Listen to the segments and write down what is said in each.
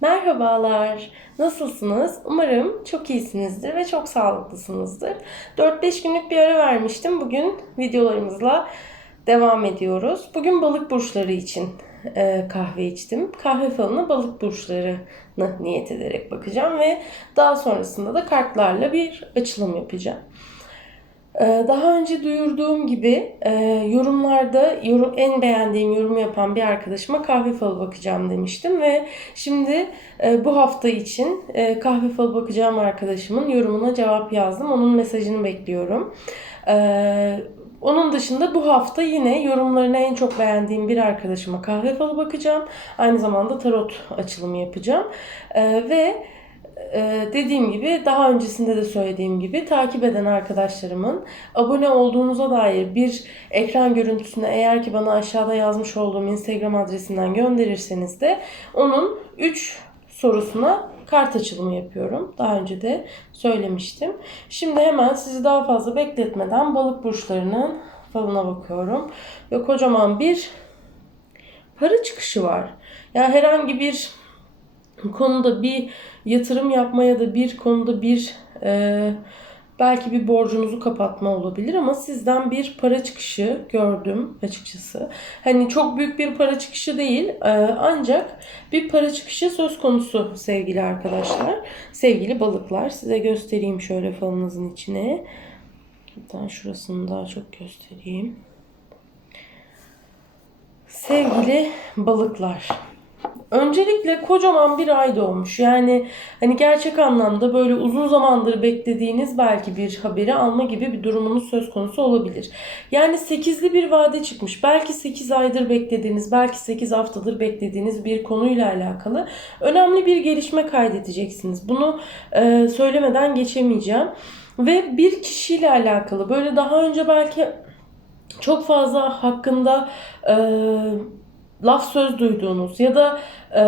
Merhabalar. Nasılsınız? Umarım çok iyisinizdir ve çok sağlıklısınızdır. 4-5 günlük bir ara vermiştim. Bugün videolarımızla devam ediyoruz. Bugün balık burçları için e, kahve içtim. Kahve falına balık burçlarını niyet ederek bakacağım ve daha sonrasında da kartlarla bir açılım yapacağım. Ee, Daha önce duyurduğum gibi e, yorumlarda yorum, en beğendiğim yorum yapan bir arkadaşıma kahve falı bakacağım demiştim ve şimdi e, bu hafta için e, kahve falı bakacağım arkadaşımın yorumuna cevap yazdım. Onun mesajını bekliyorum. Ee, Onun dışında bu hafta yine yorumlarını en çok beğendiğim bir arkadaşıma kahve falı bakacağım. Aynı zamanda tarot açılımı yapacağım. Ee, Ve ee, dediğim gibi daha öncesinde de söylediğim gibi takip eden arkadaşlarımın abone olduğunuza dair bir ekran görüntüsünü eğer ki bana aşağıda yazmış olduğum Instagram adresinden gönderirseniz de onun 3 sorusuna kart açılımı yapıyorum. Daha önce de söylemiştim. Şimdi hemen sizi daha fazla bekletmeden balık burçlarının falına bakıyorum. Ve kocaman bir para çıkışı var. Yani herhangi bir konuda bir yatırım yapma ya da bir konuda bir e, belki bir borcunuzu kapatma olabilir ama sizden bir para çıkışı gördüm açıkçası. Hani çok büyük bir para çıkışı değil e, ancak bir para çıkışı söz konusu sevgili arkadaşlar. Sevgili balıklar size göstereyim şöyle falınızın içine. Hatta şurasını daha çok göstereyim. Sevgili balıklar. Öncelikle kocaman bir ay doğmuş. Yani hani gerçek anlamda böyle uzun zamandır beklediğiniz belki bir haberi alma gibi bir durumunuz söz konusu olabilir. Yani 8'li bir vade çıkmış. Belki 8 aydır beklediğiniz, belki 8 haftadır beklediğiniz bir konuyla alakalı önemli bir gelişme kaydedeceksiniz. Bunu e, söylemeden geçemeyeceğim. Ve bir kişiyle alakalı böyle daha önce belki çok fazla hakkında e, laf söz duyduğunuz ya da e,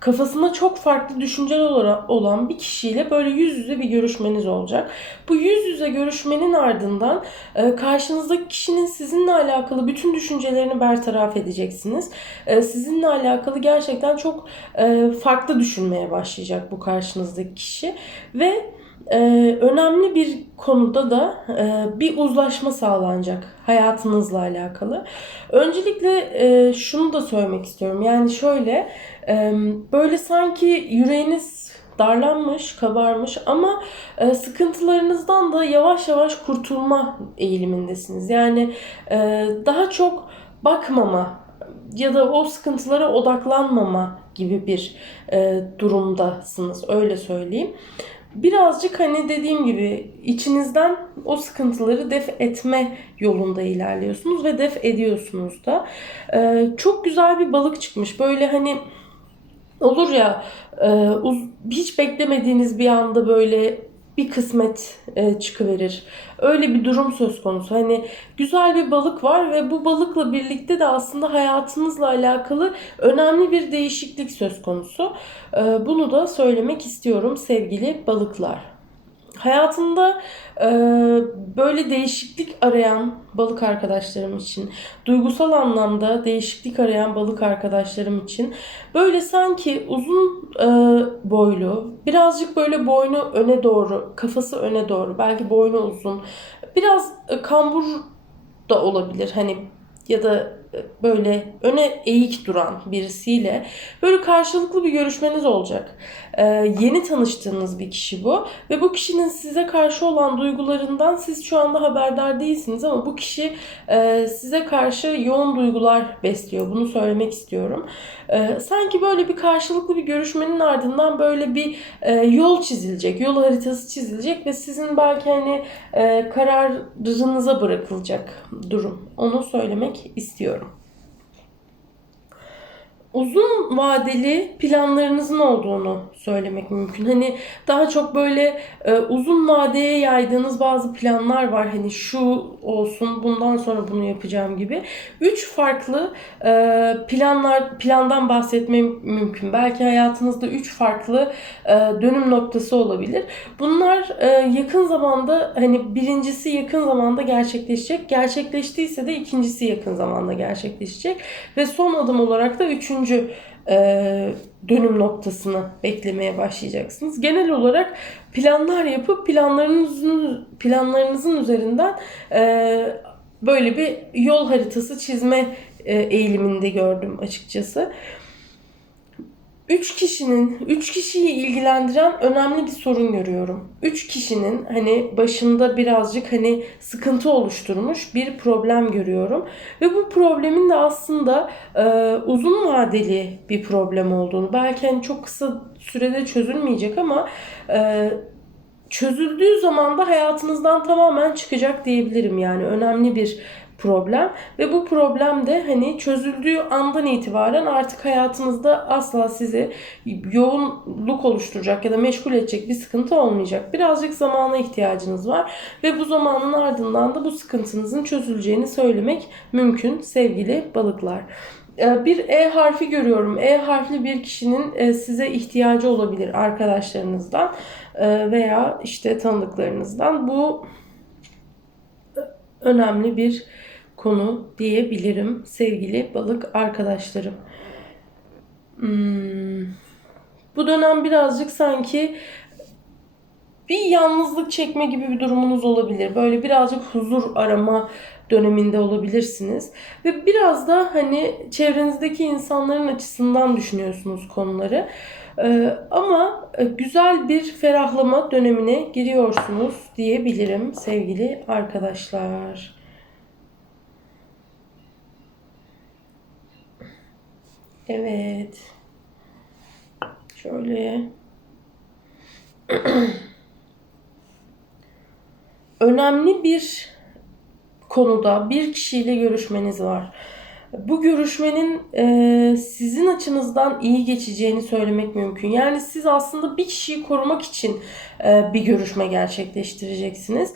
kafasında çok farklı düşünceler ola- olan bir kişiyle böyle yüz yüze bir görüşmeniz olacak. Bu yüz yüze görüşmenin ardından e, karşınızdaki kişinin sizinle alakalı bütün düşüncelerini bertaraf edeceksiniz. E, sizinle alakalı gerçekten çok e, farklı düşünmeye başlayacak bu karşınızdaki kişi ve e, önemli bir konuda da e, bir uzlaşma sağlanacak hayatınızla alakalı. Öncelikle e, şunu da söylemek istiyorum. Yani şöyle e, böyle sanki yüreğiniz darlanmış, kabarmış ama e, sıkıntılarınızdan da yavaş yavaş kurtulma eğilimindesiniz. Yani e, daha çok bakmama ya da o sıkıntılara odaklanmama gibi bir e, durumdasınız. Öyle söyleyeyim. Birazcık hani dediğim gibi içinizden o sıkıntıları def etme yolunda ilerliyorsunuz ve def ediyorsunuz da. Ee, çok güzel bir balık çıkmış. Böyle hani olur ya e, hiç beklemediğiniz bir anda böyle bir kısmet e, çıkıverir. Öyle bir durum söz konusu. Hani güzel bir balık var ve bu balıkla birlikte de aslında hayatınızla alakalı önemli bir değişiklik söz konusu. Ee, Bunu da söylemek istiyorum sevgili balıklar. Hayatında e, böyle değişiklik arayan balık arkadaşlarım için, duygusal anlamda değişiklik arayan balık arkadaşlarım için böyle sanki uzun e, boylu, birazcık böyle boynu öne doğru, kafası öne doğru, belki boynu uzun, biraz e, kambur da olabilir. Hani ya da böyle öne eğik duran birisiyle böyle karşılıklı bir görüşmeniz olacak. Ee, yeni tanıştığınız bir kişi bu ve bu kişinin size karşı olan duygularından siz şu anda haberdar değilsiniz ama bu kişi e, size karşı yoğun duygular besliyor. Bunu söylemek istiyorum. Ee, sanki böyle bir karşılıklı bir görüşmenin ardından böyle bir e, yol çizilecek, yol haritası çizilecek ve sizin belki hani e, kararınıza bırakılacak durum. Onu söylemek istiyorum. Uzun vadeli planlarınızın olduğunu söylemek mümkün. Hani daha çok böyle e, uzun vadeye yaydığınız bazı planlar var. Hani şu olsun, bundan sonra bunu yapacağım gibi. Üç farklı e, planlar plandan bahsetmem mümkün. Belki hayatınızda üç farklı e, dönüm noktası olabilir. Bunlar e, yakın zamanda hani birincisi yakın zamanda gerçekleşecek. Gerçekleştiyse de ikincisi yakın zamanda gerçekleşecek. Ve son adım olarak da üçüncü e, dönüm noktasını beklemeye başlayacaksınız. Genel olarak planlar yapıp planlarınızın planlarınızın üzerinden e, böyle bir yol haritası çizme e, eğiliminde gördüm açıkçası. Üç kişinin, üç kişiyi ilgilendiren önemli bir sorun görüyorum. Üç kişinin hani başında birazcık hani sıkıntı oluşturmuş bir problem görüyorum. Ve bu problemin de aslında e, uzun vadeli bir problem olduğunu, belki hani çok kısa sürede çözülmeyecek ama e, çözüldüğü zaman da hayatınızdan tamamen çıkacak diyebilirim yani önemli bir problem ve bu problem de hani çözüldüğü andan itibaren artık hayatınızda asla sizi yoğunluk oluşturacak ya da meşgul edecek bir sıkıntı olmayacak. Birazcık zamana ihtiyacınız var ve bu zamanın ardından da bu sıkıntınızın çözüleceğini söylemek mümkün sevgili balıklar. Ee, Bir E harfi görüyorum. E harfli bir kişinin e, size ihtiyacı olabilir arkadaşlarınızdan e, veya işte tanıdıklarınızdan. Bu önemli bir konu diyebilirim sevgili balık arkadaşlarım. Hmm. Bu dönem birazcık sanki bir yalnızlık çekme gibi bir durumunuz olabilir. Böyle birazcık huzur arama döneminde olabilirsiniz. Ve biraz da hani çevrenizdeki insanların açısından düşünüyorsunuz konuları. Ee, ama e, güzel bir ferahlama dönemine giriyorsunuz diyebilirim sevgili arkadaşlar. Evet. Şöyle. Önemli bir konuda bir kişiyle görüşmeniz var. Bu görüşmenin e, sizin açınızdan iyi geçeceğini söylemek mümkün. Yani siz aslında bir kişiyi korumak için e, bir görüşme gerçekleştireceksiniz.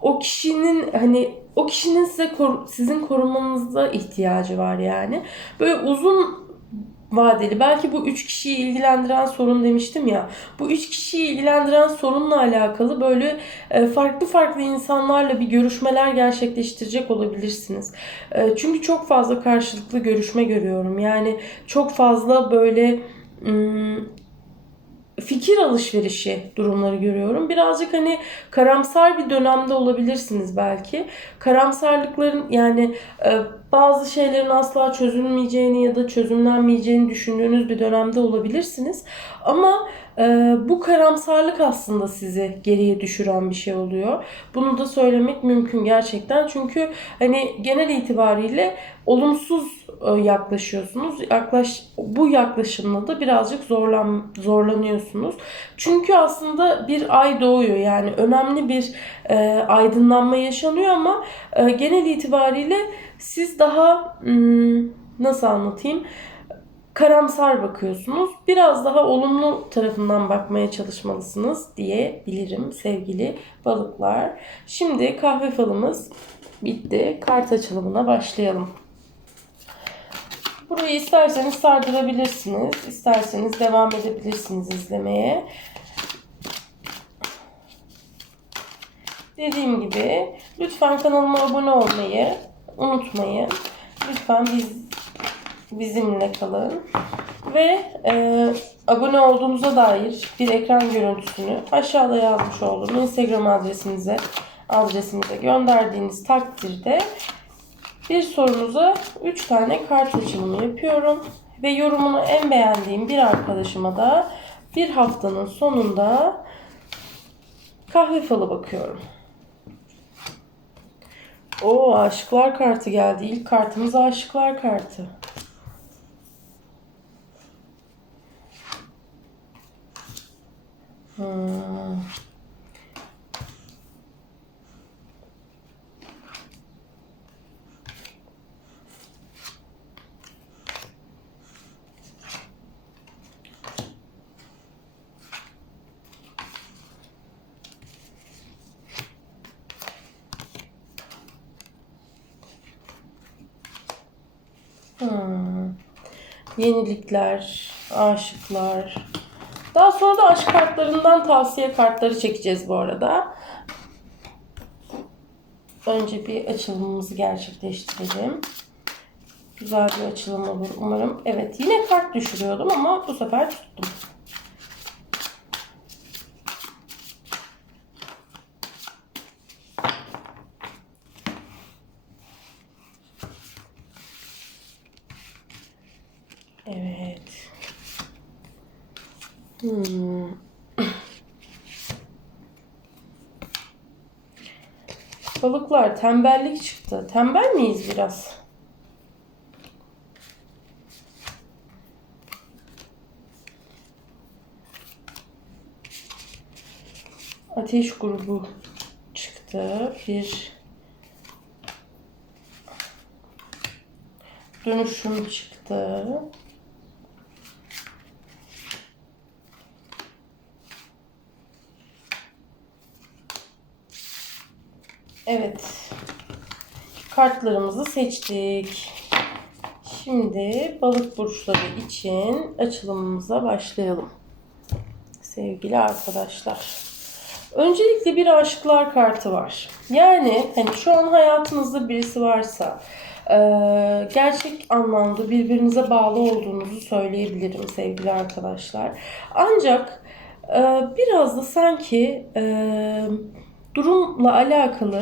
O kişinin hani o kişinin size sizin korumanıza ihtiyacı var yani. Böyle uzun vadeli belki bu üç kişiyi ilgilendiren sorun demiştim ya. Bu üç kişiyi ilgilendiren sorunla alakalı böyle e, farklı farklı insanlarla bir görüşmeler gerçekleştirecek olabilirsiniz. E, Çünkü çok fazla karşılıklı görüşme görüyorum. Yani çok fazla böyle fikir alışverişi durumları görüyorum. Birazcık hani karamsar bir dönemde olabilirsiniz belki. Karamsarlıkların yani e, bazı şeylerin asla çözülmeyeceğini ya da çözümlenmeyeceğini düşündüğünüz bir dönemde olabilirsiniz. Ama e, bu karamsarlık aslında sizi geriye düşüren bir şey oluyor. Bunu da söylemek mümkün gerçekten. Çünkü hani genel itibariyle olumsuz yaklaşıyorsunuz. Yaklaş bu yaklaşımla da birazcık zorlan zorlanıyorsunuz. Çünkü aslında bir ay doğuyor. Yani önemli bir e, aydınlanma yaşanıyor ama e, genel itibariyle siz daha hmm, nasıl anlatayım? karamsar bakıyorsunuz. Biraz daha olumlu tarafından bakmaya çalışmalısınız diyebilirim sevgili balıklar. Şimdi kahve falımız bitti. Kart açılımına başlayalım. Burayı isterseniz sardırabilirsiniz. isterseniz devam edebilirsiniz izlemeye. Dediğim gibi lütfen kanalıma abone olmayı unutmayın. Lütfen biz bizimle kalın. Ve e, abone olduğunuza dair bir ekran görüntüsünü aşağıda yazmış olduğum Instagram adresinize adresinize gönderdiğiniz takdirde bir sorunuza 3 tane kart açılımı yapıyorum. Ve yorumunu en beğendiğim bir arkadaşıma da bir haftanın sonunda kahve falı bakıyorum. O aşıklar kartı geldi. İlk kartımız aşıklar kartı. Hmm. Hmm. Yenilikler, aşıklar. Daha sonra da aşk kartlarından tavsiye kartları çekeceğiz bu arada. Önce bir açılımımızı gerçekleştirelim. Güzel bir açılım olur umarım. Evet yine kart düşürüyordum ama bu sefer tuttum. Evet. Hmm. Balıklar tembellik çıktı. Tembel miyiz biraz? Ateş grubu çıktı. Bir dönüşüm çıktı. Evet. Kartlarımızı seçtik. Şimdi balık burçları için açılımımıza başlayalım. Sevgili arkadaşlar. Öncelikle bir aşıklar kartı var. Yani hani şu an hayatınızda birisi varsa e, gerçek anlamda birbirinize bağlı olduğunuzu söyleyebilirim sevgili arkadaşlar. Ancak e, biraz da sanki e, durumla alakalı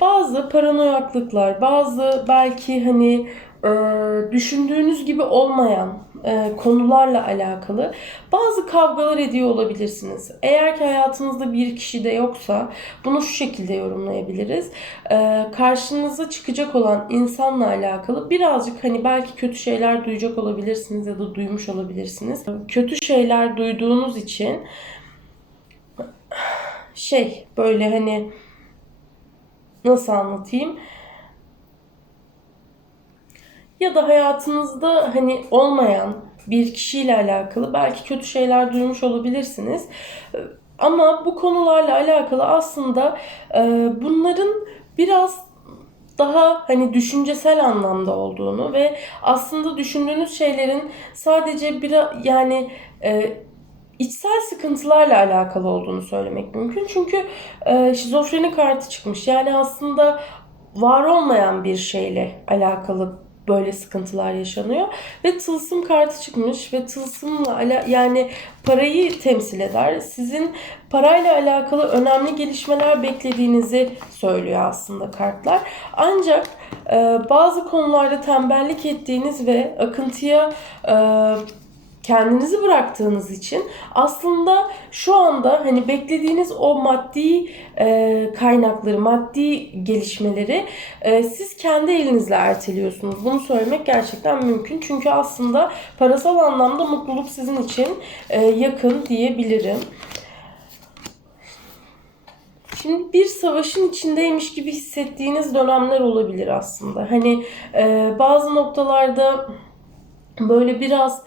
bazı paranoyaklıklar, bazı belki hani e, düşündüğünüz gibi olmayan e, konularla alakalı bazı kavgalar ediyor olabilirsiniz. Eğer ki hayatınızda bir kişi de yoksa bunu şu şekilde yorumlayabiliriz. E, karşınıza çıkacak olan insanla alakalı birazcık hani belki kötü şeyler duyacak olabilirsiniz ya da duymuş olabilirsiniz. Kötü şeyler duyduğunuz için şey böyle hani nasıl anlatayım? Ya da hayatınızda hani olmayan bir kişiyle alakalı belki kötü şeyler duymuş olabilirsiniz. Ama bu konularla alakalı aslında e, bunların biraz daha hani düşüncesel anlamda olduğunu ve aslında düşündüğünüz şeylerin sadece bir yani e, içsel sıkıntılarla alakalı olduğunu söylemek mümkün. Çünkü e, şizofreni kartı çıkmış. Yani aslında var olmayan bir şeyle alakalı böyle sıkıntılar yaşanıyor ve tılsım kartı çıkmış ve tılsımla ala yani parayı temsil eder. Sizin parayla alakalı önemli gelişmeler beklediğinizi söylüyor aslında kartlar. Ancak e, bazı konularda tembellik ettiğiniz ve akıntıya e, kendinizi bıraktığınız için aslında şu anda hani beklediğiniz o maddi e, kaynakları, maddi gelişmeleri e, siz kendi elinizle erteliyorsunuz. Bunu söylemek gerçekten mümkün. Çünkü aslında parasal anlamda mutluluk sizin için e, yakın diyebilirim. Şimdi bir savaşın içindeymiş gibi hissettiğiniz dönemler olabilir aslında. Hani e, bazı noktalarda böyle biraz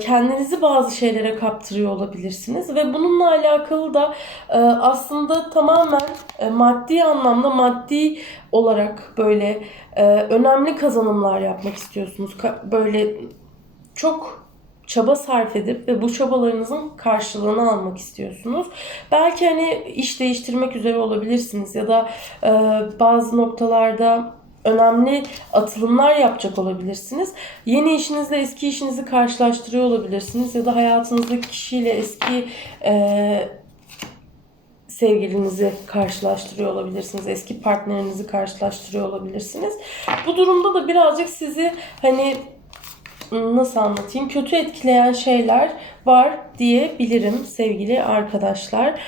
kendinizi bazı şeylere kaptırıyor olabilirsiniz ve bununla alakalı da e, aslında tamamen e, maddi anlamda maddi olarak böyle önemli kazanımlar yapmak istiyorsunuz. Böyle çok çaba sarf edip ve bu çabalarınızın karşılığını almak istiyorsunuz. Belki hani iş değiştirmek üzere olabilirsiniz ya da bazı noktalarda önemli atılımlar yapacak olabilirsiniz. Yeni işinizle eski işinizi karşılaştırıyor olabilirsiniz ya da hayatınızdaki kişiyle eski e, sevgilinizi karşılaştırıyor olabilirsiniz. Eski partnerinizi karşılaştırıyor olabilirsiniz. Bu durumda da birazcık sizi hani nasıl anlatayım kötü etkileyen şeyler var diyebilirim sevgili arkadaşlar.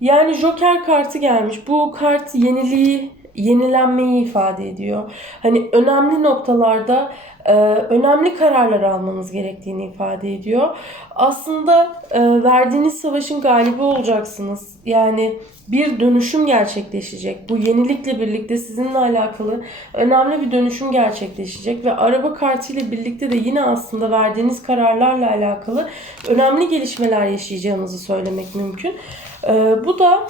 Yani Joker kartı gelmiş. Bu kart yeniliği yenilenmeyi ifade ediyor. Hani önemli noktalarda e, önemli kararlar almanız gerektiğini ifade ediyor. Aslında e, verdiğiniz savaşın galibi olacaksınız. Yani bir dönüşüm gerçekleşecek. Bu yenilikle birlikte sizinle alakalı önemli bir dönüşüm gerçekleşecek ve araba kartı ile birlikte de yine aslında verdiğiniz kararlarla alakalı önemli gelişmeler yaşayacağınızı söylemek mümkün. E, bu da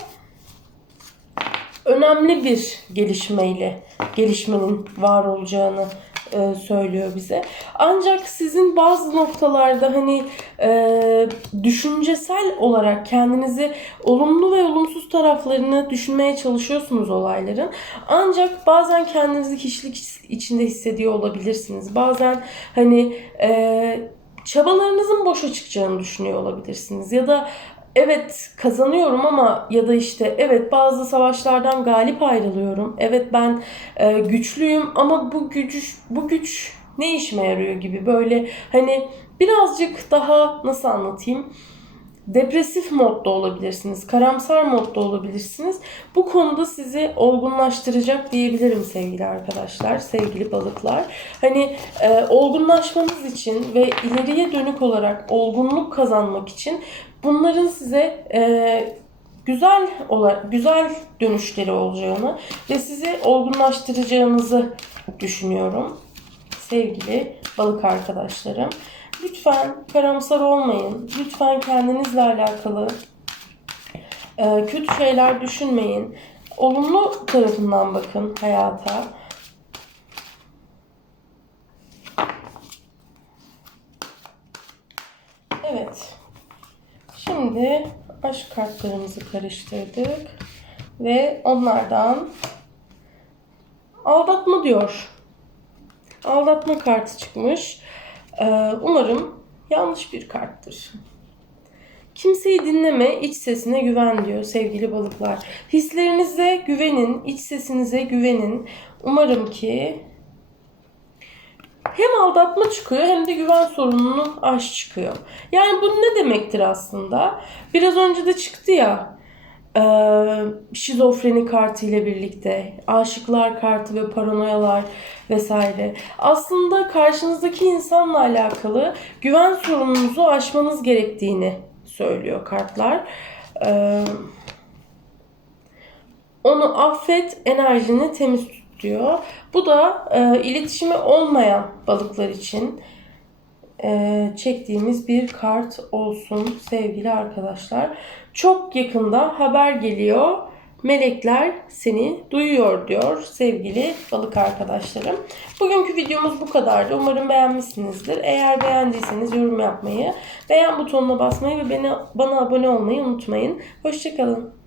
önemli bir gelişmeyle gelişmenin var olacağını e, söylüyor bize. Ancak sizin bazı noktalarda hani e, düşüncesel olarak kendinizi olumlu ve olumsuz taraflarını düşünmeye çalışıyorsunuz olayların. Ancak bazen kendinizi kişilik içinde hissediyor olabilirsiniz. Bazen hani e, çabalarınızın boşa çıkacağını düşünüyor olabilirsiniz. Ya da evet kazanıyorum ama ya da işte evet bazı savaşlardan galip ayrılıyorum. Evet ben e, güçlüyüm ama bu güç bu güç ne işime yarıyor gibi böyle hani birazcık daha nasıl anlatayım? Depresif modda olabilirsiniz, karamsar modda olabilirsiniz. Bu konuda sizi olgunlaştıracak diyebilirim sevgili arkadaşlar, sevgili balıklar. Hani e, olgunlaşmanız için ve ileriye dönük olarak olgunluk kazanmak için bunların size e, güzel ola, güzel dönüşleri olacağını ve sizi olgunlaştıracağınızı düşünüyorum. Sevgili balık arkadaşlarım. Lütfen karamsar olmayın. Lütfen kendinizle alakalı e, kötü şeyler düşünmeyin. Olumlu tarafından bakın hayata. Evet. Şimdi aşk kartlarımızı karıştırdık. Ve onlardan aldatma diyor. Aldatma kartı çıkmış. Ee, umarım yanlış bir karttır. Kimseyi dinleme, iç sesine güven diyor sevgili balıklar. Hislerinize güvenin, iç sesinize güvenin. Umarım ki hem aldatma çıkıyor hem de güven sorununu aş çıkıyor. Yani bu ne demektir aslında? Biraz önce de çıktı ya e, şizofreni kartı ile birlikte aşıklar kartı ve paranoyalar vesaire. Aslında karşınızdaki insanla alakalı güven sorununuzu aşmanız gerektiğini söylüyor kartlar. E, onu affet, enerjini temiz tut diyor. Bu da e, iletişimi olmayan balıklar için e, çektiğimiz bir kart olsun sevgili arkadaşlar. Çok yakında haber geliyor. Melekler seni duyuyor diyor sevgili balık arkadaşlarım. Bugünkü videomuz bu kadardı. Umarım beğenmişsinizdir. Eğer beğendiyseniz yorum yapmayı, beğen butonuna basmayı ve beni, bana abone olmayı unutmayın. Hoşçakalın.